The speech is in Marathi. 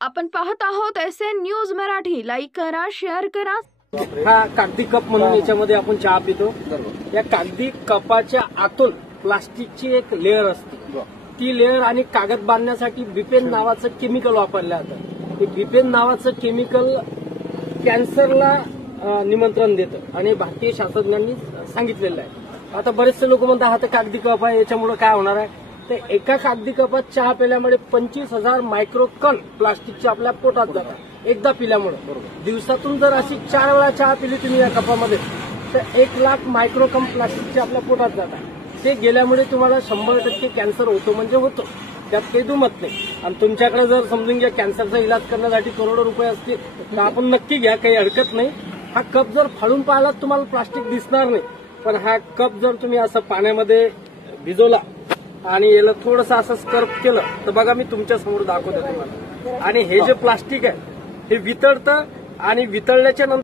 आपण पाहत आहोत SN न्यूज मराठी. लाईक करा, शेअर करा. हा कागदी कप म्हणून याच्यामध्ये आपण चहा पितो. या कागदी कपाच्या आतून प्लास्टिकची एक लेअर असते. ती लेअर आणि कागद बांधण्यासाठी बिपेन नावाचं केमिकल वापरलं जातं. हे बिपेन नावाचं केमिकल कॅन्सरला निमंत्रण देतं आणि भारतीय शास्त्रज्ञांनी सांगितलेलं आहे. आता बरेचसे लोक म्हणतात हा तर कागदी कप आहे, याच्यामुळे काय होणार आहे. तर एका कागदी कपात चहा पिल्यामुळे 25,000 मायक्रोकण प्लास्टिकच्या आपल्या पोटात जातात एकदा पिल्यामुळे. दिवसातून जर अशी 4 वेळा चहा पिली तुम्ही या कपामध्ये तर 1 लाख मायक्रोकण प्लास्टिकच्या आपल्या पोटात जातात. ते गेल्यामुळे तुम्हाला 100% कॅन्सर होतो म्हणजे होतो, त्यात काही दुमत नाही. आणि तुमच्याकडे जर समजून घ्या कॅन्सरचा इलाज करण्यासाठी करोडो रुपये असतील तर आपण नक्की घ्या, काही हरकत नाही. हा कप जर फाडून पाहिला तुम्हाला प्लास्टिक दिसणार नाही, पण हा कप जर तुम्ही असं पाण्यामध्ये भिजवला आणि याला थोडंसं असं स्कर्प केलं तर बघा मी तुमच्या समोर दाखवतो तुम्हाला. आणि हे जे प्लास्टिक आहे हे वितळतं आणि वितळल्याच्या नंतर